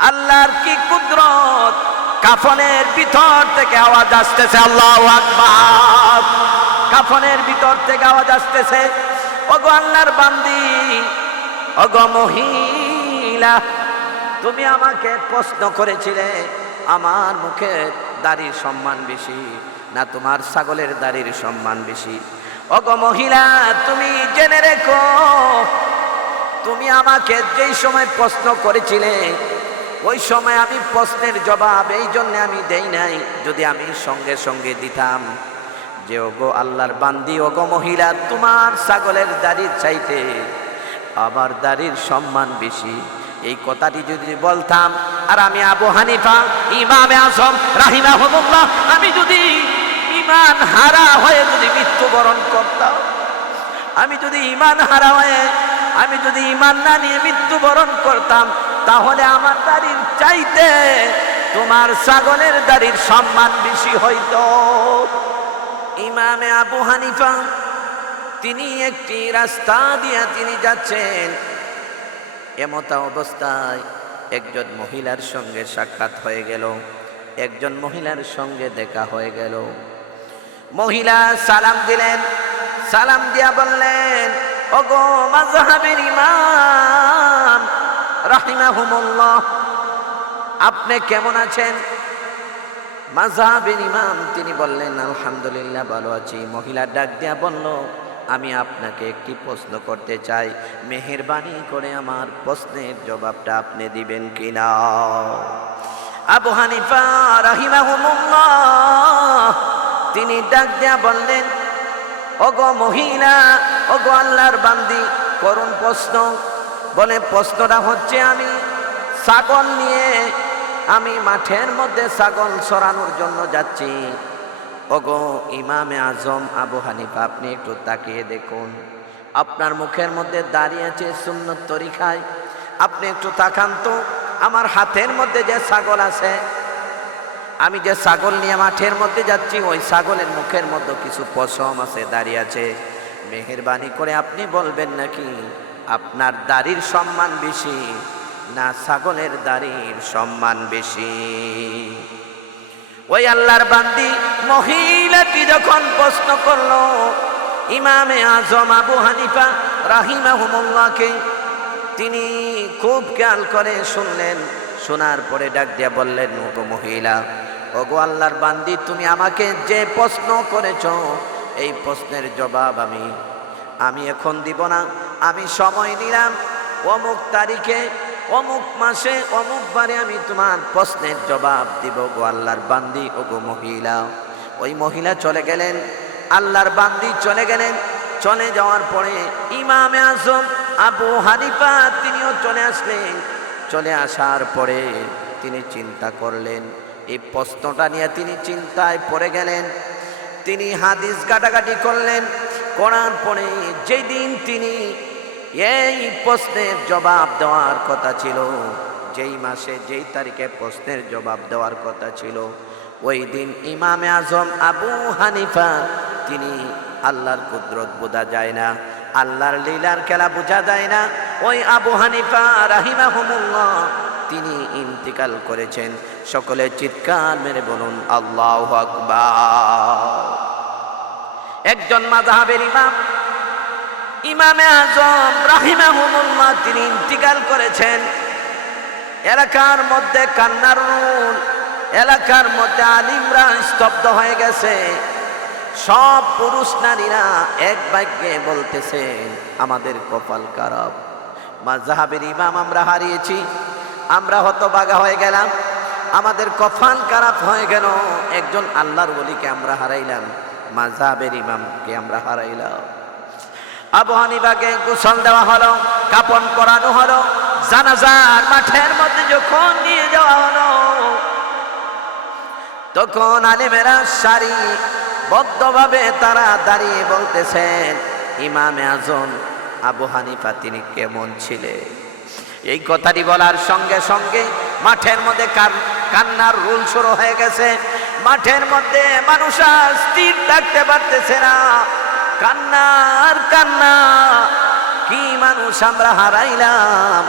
আল্লাহর কি কুদরত? কাফনের ভিতর থেকে আওয়াজ আসতেছে, আল্লাহ আকবার। কাফনের ভিতর থেকে আওয়াজ আসতেছে, ওগো আল্লাহর বান্দি, ওগো মহিলা, তুমি আমাকে প্রশ্ন করেছিলে, আমার মুখের দাড়ির সম্মান বেশি না তোমার ছাগলের দাড়ির সম্মান বেশি? ওগো মহিলা, তুমি জেনে রেখো, তুমি আমাকে যেই সময় প্রশ্ন করেছিলে ওই সময় আমি প্রশ্নের জবাব এই জন্য আমি দেই নাই, যদি আমি সঙ্গে সঙ্গে দিতাম। যে ওগো আল্লাহর বান্দি, ওগো মহিলা, তোমার ছাগলের দাড়ির চাইতে আমার দাড়ির সম্মান বেশি। এই কথাটি যদি বলতাম, আর আমি আবু হানিফা, ইমামে আসম রাহিমাহুল্লাহ, আমি যদি ইমান হারা হয়ে যদি মৃত্যুবরণ করতাম, আমি যদি ইমান হারা হয়ে, আমি যদি ইমান না নিয়ে মৃত্যুবরণ করতাম তাহলে আমার দাড়ির চাইতে তোমার ছাগলের দাড়ির সম্মান বেশি হইতো। ইমামে আবু হানিফা, তিনি একটি রাস্তা দিয়া তিনি যাচ্ছেন। এমতা অবস্থায় একজন মহিলার সঙ্গে সাক্ষাৎ হয়ে গেল। একজন মহিলার সঙ্গে দেখা হয়ে গেল। মহিলা সালাম দিলেন। সালাম দিয়া বললেন, ওগো মাজহাবের ইমাম রাহিমাহুমুল্লাহ, আপনি কেমন আছেন? মাজহাবের ইমাম তিনি বললেন, আলহামদুলিল্লাহ, ভালো আছি। মহিলা ডাক দিয়া বলল, আমি আপনাকে একটি প্রশ্ন করতে চাই। মেহেরবানি করে আমার প্রশ্নের জবাবটা আপনি দিবেন কিনা? আবু হানিফা রাহিমাহুমুল্লাহ, তিনি ডাক দিয়া বললেন, ওগো মহিলা, ওগো আল্লাহর বান্দি করুন প্রশ্ন। বলে, প্রশ্নটা হচ্ছে আমি ছাগল নিয়ে আমি মাঠের মধ্যে ছাগল সরানোর জন্য যাচ্ছি। ওগো ইমামে আজম আবু হানিফা, আপনি একটু তাকিয়ে দেখুন। আপনার মুখের মধ্যে দাঁড়িয়ে আছে সুন্নত তরিখায় আপনি একটু তাকান তো, আমার হাতের মধ্যে যে ছাগল আছে, আমি যে ছাগল নিয়ে মাঠের মধ্যে যাচ্ছি, ওই ছাগলের মুখের মধ্যে কিছু পশম আছে, দাঁড়িয়ে আছে। মেহেরবানি করে আপনি বলবেন নাকি? আপনার দাড়ির সম্মান বেশি না ছাগলের দাড়ির সম্মান বেশি। ওই আল্লাহর বান্দি মহিলাটি যখন প্রশ্ন করল, ইমামে আজম আবু হানিফা রাহিমাহুমুল্লাহকে, তিনি খুব খেয়াল করে শুনলেন, শোনার পরে ডাক দিয়া বললেন, ওগো মহিলা, ওগো আল্লাহর বান্দি, তুমি আমাকে যে প্রশ্ন করেছ, এই প্রশ্নের জবাব আমি আমি এখন দিব না। আমি সময় নিলাম। অমুক তারিখে, অমুক মাসে, অমুক বারে আমি তোমার প্রশ্নের জবাব দিব, গো আল্লাহর বান্দি, ও গো মহিলা। ওই মহিলা চলে গেলেন, আল্লাহর বান্দি চলে গেলেন। চলে যাওয়ার পরে ইমামে আজম আবু হানিফা তিনিও চলে আসলেন। চলে আসার পরে তিনি চিন্তা করলেন, এই প্রশ্নটা নিয়ে তিনি চিন্তায় পড়ে গেলেন। তিনি হাদিস গাটাগাটি করলেন করার পরে যেদিন তিনি এই প্রশ্নের জবাব দেওয়ার কথা ছিল, যেই মাসে যেই তারিখে প্রশ্নের জবাব দেওয়ার কথা ছিল, ওই দিন ইমামে আজম আবু হানিফা, তিনি আল্লাহর কুদরত বোঝা যায় না, আল্লাহর লীলার খেলা বোঝা যায় না। ওই আবু হানিফা রাহিমা রাহিমাহুমুল্লাহ, তিনি ইন্তিকাল করেছেন। সকলে চিৎকার মেরে বলুন, আল্লাহ আকবার। একজন মাজাহাবের ইমাম। ইমামে আজম রাহিমাহুমুল্লাহ তিনি ইন্তিকাল করেছেন। এলাকার মধ্যে কান্নার এলাকার মধ্যে আলিমরা স্তব্ধ হয়ে গেছে। সব পুরুষ নারীরা এক বাক্যে বলতেছে, আমাদের কপাল খারাপ। মাজাহাবের ইমাম আমরা হারিয়েছি, আমরা হতবাগা হয়ে গেলাম। আমাদের কফান খারাপ হয়ে গেল। একজন আল্লাহর বলিকে আমরা হারাইলাম। মাজাহাবের ইমামকে আমরা হারাইলাম। আবু হানিফাকে গোসল দেওয়া হলো, কাপন করানো হলো, জানাজার মাঠের মধ্যে যখন নিয়ে যাওয়া হলো, তখন আলিমেরা সারি বদ্ধভাবে তারা দাঁড়িয়ে বলতেছেন, ইমামে আজম, আবু হানিফা তিনি কেমন ছিলেন? এই কথাটি বলার সঙ্গে সঙ্গে মাঠের মধ্যে কান- কান্নার রুল শুরু হয়ে গেছে। মাঠের মধ্যে মানুষ আর স্থির থাকতে পারতেছে না। কান্নার কান্না, কি মানুষ আমরা হারাইলাম।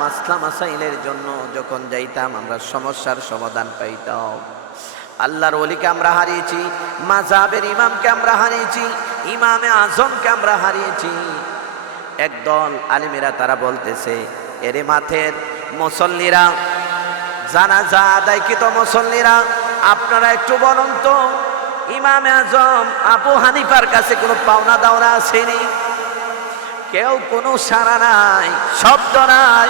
মাসলা মাসাইলের জন্য যখন যাইতাম, আমরা সমস্যার সমাধান পাইতাম। আল্লাহর অলিকে আমরা হারিয়েছি মাজাবের ইমামকে আমরা হারিয়েছি, ইমামে আজমকে আমরা হারিয়েছি। একদল আলিমেরা তারা বলতেছে, এরে মাথের মুসল্লিরা, জানাজা আদায়কৃত মুসল্লিরা আপনারা একটু বলুন তো ইমামে আজম আবু হানিফার কাছে কোনো পাওনা দাওনা আসেনি কেউ কোনো সারা নাই, শব্দ নাই।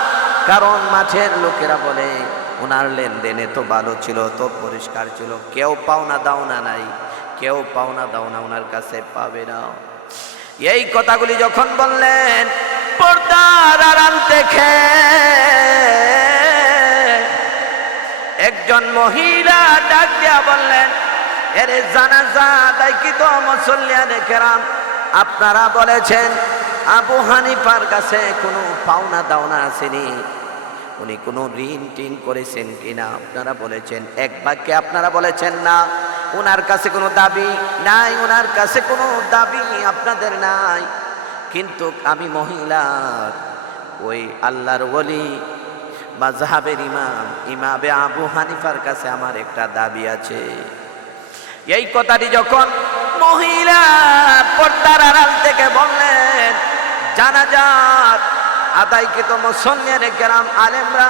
কারণ মাঠের লোকেরা বলে, ওনার লেনদেনে তো ভালো ছিল, তো পরিষ্কার ছিল, কেউ পাওনা দাওনা নাই, কেউ পাওনা দাওনা ওনার কাছে পাবে না। এই কথাগুলি যখন বললেন, পর্দার আড়াল দেখে মহিলা ডাক দিয়া বললেন, এরে জানাজা তাই কি তো মুসল্লিয়ানে কেরাম, আপনারা বলেছেন, আবু হানিফার কাছে কোনো পাওনা দাওনা আসেনি। উনি কোনো ঋণ টিন করেছেন কিনা আপনারা বলেছেন? এক বাক্যে আপনারা বলেছেন না ওনার কাছে কোনো দাবি নাই ওনার কাছে কোনো দাবি আপনাদের নাই। কিন্তু আমি মহিলার ওই আল্লাহর ওলি মাঝহাবের ইমাম ইমাবে আবু হানিফার কাছে আমার একটা দাবি আছে। এই কথাটি যখন মহিলা পর্দার আড়াল থেকে বললেন জানা জানাজাত, আদায়কৃত মুসল্লিয়ানে কেরাম, আলেমরা,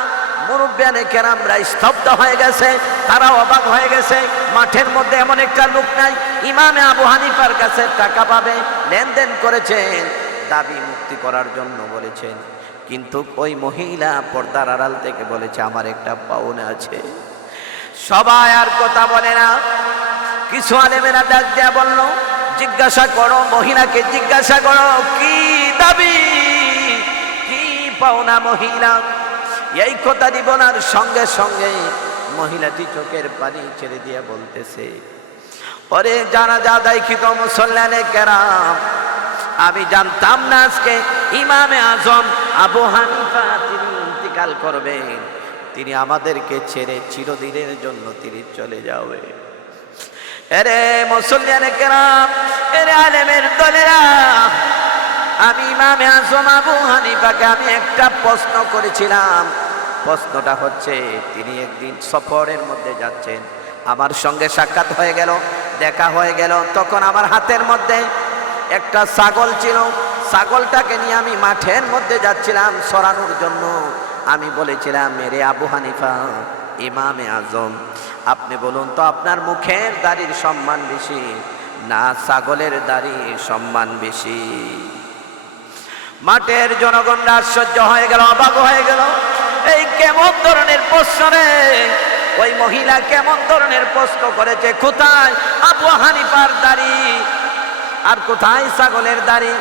মুরব্বিয়ানে কেরামরা স্তব্ধ হয়ে গেছে, তারা অবাক হয়ে গেছে, মাঠের মধ্যে এমন একটা লোক নাই, ইমামে আবু হানিফার কাছে টাকা পাবে, লেনদেন করেছেন। দাবি মুক্তি করার জন্য বলেছেন। কিন্তু ওই মহিলা পর্দার আড়াল থেকে বলেছে, আমার একটা পাওনা আছে। সবাই আর কথা বলে না। কিছু আলেমেরা ডাক দেয়া বলল, জিজ্ঞাসা করো, মহিলাকে জিজ্ঞাসা করো, কি দাবি? কি পাওনা মহিলা? এই কথাটি বলার সঙ্গে সঙ্গে মহিলাটি চোখের পানি ছেড়ে দিয়ে বলতেছে, ওরে জানা যা দায়িত্ব মুসল্লানে কেরাম, আমি জানতাম না আজকে ইমামে আজম আবু হানিফা তিনি ইন্তিকাল করবেন। তিনি আমাদেরকে ছেড়ে চিরদিনের জন্য তিনি চলে যাবে। এরে মুসল্লিয়ানে কেরাম, এরে আলেমের দলেরা, আমি ইমামে আজম আবু হানিফাকে আমি একটা প্রশ্ন করেছিলাম। প্রশ্নটা হচ্ছে, তিনি একদিন সফরের মধ্যে যাচ্ছেন। আমার সঙ্গে সাক্ষাৎ হয়ে গেল, দেখা হয়ে গেল। তখন আমার হাতের মধ্যে একটা ছাগল ছিল। ছাগলটাকে নিয়ে আমি মাঠের মধ্যে যাচ্ছিলাম সরানোর জন্য। আমি বলেছিলাম মেরে আবু হানিফা, ইমামে আজম, আপনি বলুন তো আপনার মুখের দাড়ির সম্মান বেশি না ছাগলের দাড়ির সম্মান বেশি? মাঠের জনগণরা আশ্চর্য হয়ে গেল, অবাক হয়ে গেল, এই কেমন ধরনের প্রশ্ন ওই মহিলা কেমন ধরনের প্রশ্ন করেছে? কোথায় আবু হানিফার দাড়ি? আর কোথায় ছাগলের দাড়ি?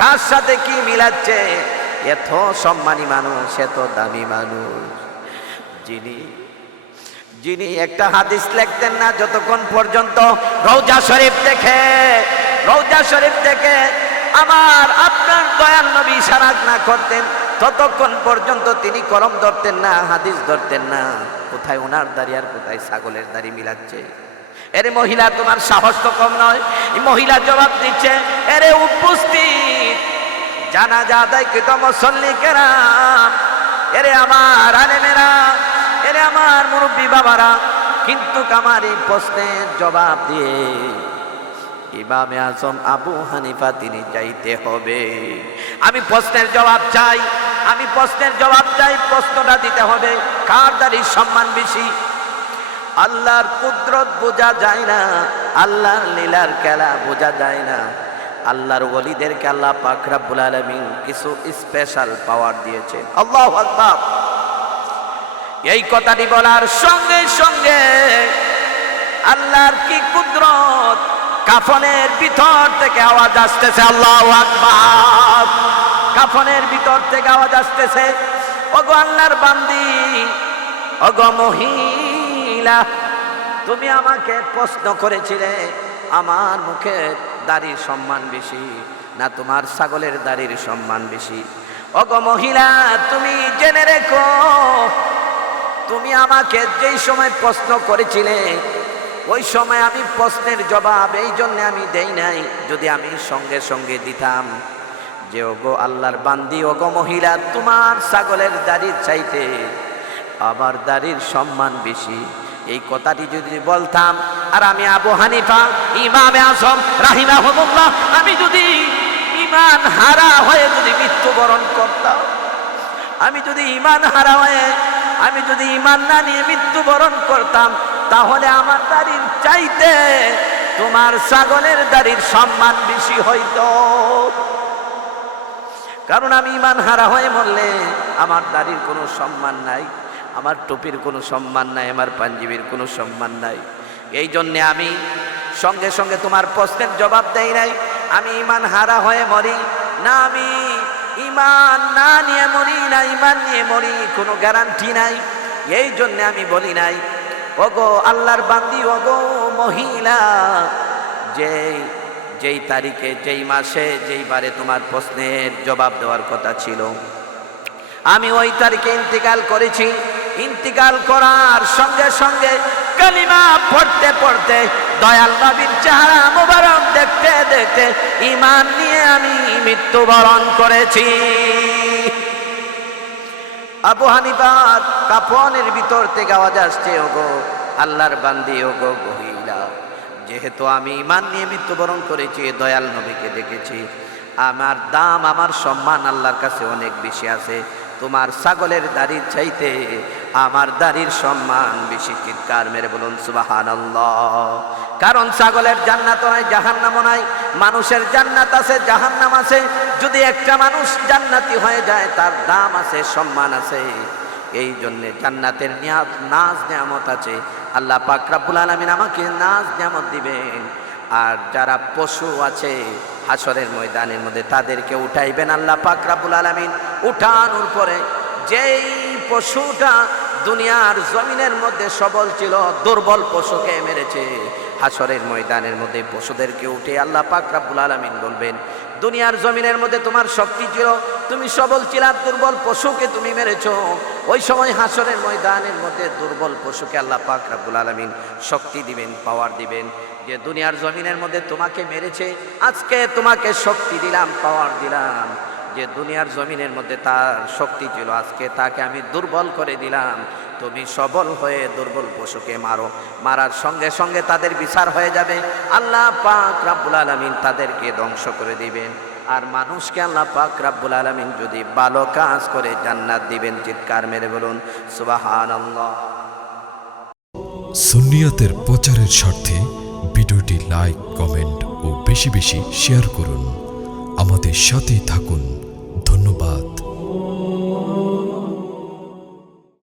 কার সাথে কি মিলাচ্ছে? এত সম্মানী মানুষ, এত দামি মানুষ। যিনি যিনি একটা হাদিস লিখতেন না, যতক্ষণ পর্যন্ত রৌজা শরীফ দেখে রৌজা শরীফ দেখে আমার, আপনার দয়াল নবী ইশারাত না করতেন, ততক্ষণ পর্যন্ত তিনি কলম ধরতেন না, হাদিস ধরতেন না। কোথায় ওনার দাড়ি আর কোথায় ছাগলের দাড়ি মিলাচ্ছে? এরে মহিলা, তোমার সাহস তো কম নয়। মহিলা জবাব দিচ্ছে, এরে উপস্থিত জানা যা দেয় কৃত মুসল্লি কেরাম এরে আমার আলেমেরা, এরে আমার মুরব্বী বাবারা, কিন্তু আমার এই প্রশ্নের জবাব দিয়ে ইমামে আজম আবু হানিফা তিনি যাইতে হবে। আমি প্রশ্নের জবাব চাই, আমি প্রশ্নের জবাব চাই, প্রশ্নটা দিতে হবে, কার দাঁড়িয়ে সম্মান বেশি? আল্লাহর কুদরত বোঝা যায় না, আল্লাহর লীলার খেলা বোঝা যায় না। আল্লাহর ওলিদেরকে আল্লাহ পাক রাব্বুল আলামিন কিছু স্পেশাল পাওয়ার দিয়েছে। আল্লাহু এই কথাটি বলার সঙ্গে সঙ্গে আল্লাহর কি কুদরত? কাফনের ভিতর থেকে আওয়াজ আসতেছে, আল্লাহ আকবার। কাফনের ভিতর থেকে আওয়াজ আসতেছে, ওগো আল্লাহর বান্দি, ওগো মহিলা, তুমি আমাকে প্রশ্ন করেছিলে, আমার মুখের দাড়ির সম্মান বেশি, না তোমার ছাগলের দাড়ির সম্মান বেশি। ওগো মহিলা, তুমি জেনে রেখো, তুমি আমাকে যেই সময় প্রশ্ন করেছিলে, ওই সময় আমি প্রশ্নের জবাব এই জন্য আমি দেই নাই, যদি আমি সঙ্গে সঙ্গে দিতাম। যে ওগো আল্লাহর বান্দি, ওগো মহিলা, তোমার ছাগলের দাড়ির চাইতে আবার দাড়ির সম্মান বেশি। এই কথাটি যদি বলতাম, আর আমি আবু হানিফা, ইমামে আজম রাহিমাহুল্লাহ আমি যদি ইমান হারা হয়ে যদি মৃত্যুবরণ করতাম, আমি যদি ইমান হারা হয়ে, আমি যদি ইমান না নিয়ে মৃত্যুবরণ করতাম, তাহলে আমার দাড়ির চাইতে তোমার ছাগলের দাড়ির সম্মান বেশি হইতো। কারণ আমি ইমান হারা হয়ে মরলে আমার দাড়ির কোনো সম্মান নাই। আমার টুপির কোনো সম্মান নাই, আমার পাঞ্জিবির কোনো সম্মান নাই। এই জন্যে আমি সঙ্গে সঙ্গে তোমার প্রশ্নের জবাব দেই নাই। আমি ইমান হারা হয়ে মরি, না আমি ইমান না নিয়ে মরি, না ইমান নিয়ে মরি, কোনো গ্যারান্টি নাই। এই জন্যে আমি বলি নাই, ওগো আল্লাহর বান্দি, ওগো মহিলা, যেই যেই তারিখে, যেই মাসে, যেই বারে তোমার প্রশ্নের জবাব দেওয়ার কথা ছিল। আমি ওই তারিখে ইন্তিকাল করেছি ইন্তিকাল করার সঙ্গে সঙ্গে কালিমা পড়তে পড়তে দয়াল নবীর চেহারা মোবারক দেখতে দেখতে ইমান নিয়ে আমি মৃত্যুবরণ করেছি। আবু হানিফার কাফনের ভিতর থেকে আওয়াজ আসছে, ওগো, আল্লাহর বান্দি, ওগো মহিলা, যেহেতু আমি ইমান নিয়ে মৃত্যুবরণ করেছি, দয়াল নবীকে দেখেছি, আমার দাম, আমার সম্মান আল্লাহর কাছে অনেক বেশি আছে। তোমার ছাগলের দাড়ির চাইতে আমার দাড়ির সম্মান বেশি চিৎকার মেরে বলুন সুবাহান কারণ ছাগলের জান্নাত নাই, জাহান্নামও নাই, মানুষের জান্নাত আছে, জাহান্নাম আছে। যদি একটা মানুষ জান্নাতি হয়ে যায়, তার দাম আছে, সম্মান আছে। এই জন্যে জান্নাতের নিয়াত, নাজ, নিয়ামত আছে। আল্লাহ পাক রাব্বুল আলামিন আমাকে নাজ, নিয়ামত দিবেন। আর যারা পশু আছে, হাসরের ময়দানের মধ্যে তাদেরকে উঠাইবেন আল্লাহ পাক রাব্বুল আলামিন। উঠানোর পরে যেই পশুটা দুনিয়ার জমিনের মধ্যে সবল ছিল, দুর্বল পশুকে মেরেছে। হাসরের ময়দানের মধ্যে পশুদেরকে উঠে আল্লাহ পাক রাব্বুল আলামিন বলবেন, দুনিয়ার জমিনের মধ্যে তোমার শক্তি ছিল, তুমি সবল ছিলা দুর্বল পশুকে তুমি মেরেছো। ওই সময় হাসরের ময়দানের মধ্যে দুর্বল পশুকে আল্লাহ পাক রাব্বুল আলামিন শক্তি দিবেন পাওয়ার দিবেন যে, দুনিয়ার জমিনের মধ্যে তোমাকে মেরেছে, আজকে তোমাকে শক্তি দিলাম পাওয়ার দিলাম। যে দুনিয়ার জমিনের মধ্যে তার শক্তি ছিল আজকে, তাকে আমি দুর্বল করে দিলাম। তুমি সবল হয়ে দুর্বল পশুকে মারো। মারার সঙ্গে সঙ্গে তাদের বিচার হয়ে যাবে। আল্লাহ পাক রাব্বুল আলামিন তাদেরকে ধ্বংস করে দিবেন। আর মানুষকে আল্লাহ পাক রাব্বুল আলামিন যদি ভালো কাজ করে জান্নাত দিবেন, চিৎকার মেরে বলুন, সুবহানাল্লাহ। সুন্নিয়াতের প্রচারের স্বার্থে ভিডিওটি লাইক, কমেন্ট ও বেশি বেশি শেয়ার করুন। আমাদের সাথেই থাকুন।